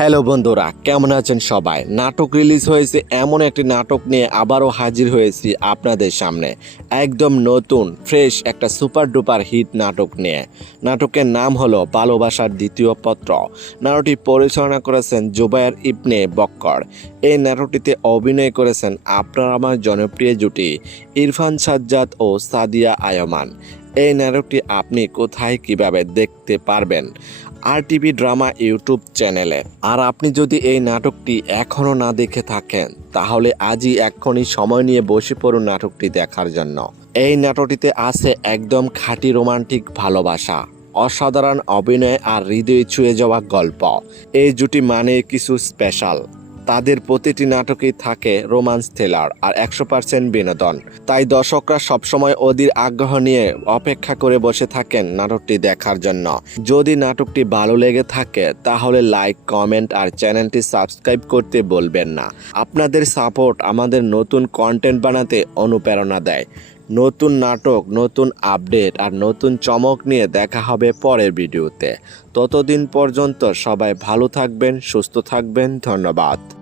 Hello বন্ধুরা, কেমন আছেন সবাই? নাটক রিলিজ হয়েছে, এমন একটি নাটক নিয়ে আবারও হাজির হয়েছি আপনাদের সামনে। একদম নতুন ফ্রেশ একটা সুপার ডুপার হিট নাটক নিয়ে। নাটকের নাম হলো ভালোবাসার দ্বিতীয় পত্র। নাটকটি পরিচালনা করেছেন জুবায়ের ইবনে বক্কর। এই নাটকটিতে অভিনয় করেছেন আপনার আমার জনপ্রিয় জুটি ইরফান সাজ্জাদ ও সাদিয়া আয়মান। এই নাটকটি আপনি কোথায় কীভাবে দেখতে পারবেন? আর টিভি ড্রামা ইউটিউব চ্যানেলে আর আপনি যদি এই নাটকটি এখনও না দেখে থাকেন, তাহলে আজই এক্ষুনি সময় নিয়ে বসে পড়ুন নাটকটি দেখার জন্য। এই নাটকটিতে আছে একদম খাঁটি রোমান্টিক ভালোবাসা, অসাধারণ অভিনয় আর হৃদয় ছুঁয়ে যাওয়া গল্প। এই জুটি মানে কিছু স্পেশাল তাদের প্রতিটি নাটকেই থাকে রোমান্স, থ্রিলার আর একশো পার্সেন্ট বিনোদন। তাই দর্শকরা সবসময় অধীর আগ্রহ নিয়ে অপেক্ষা করে বসে থাকেন নাটকটি দেখার জন্য। যদি নাটকটি ভালো লেগে থাকে, তাহলে লাইক, কমেন্ট আর চ্যানেলটি সাবস্ক্রাইব করতে বলবেন না। আপনাদের সাপোর্ট আমাদের নতুন কন্টেন্ট বানাতে অনুপ্রেরণা দেয়। নতুন নাটক, নতুন আপডেট আর নতুন চমক নিয়ে দেখা হবে পরের ভিডিওতে। ততদিন পর্যন্ত সবাই ভালো থাকবেন, সুস্থ থাকবেন, ধন্যবাদ।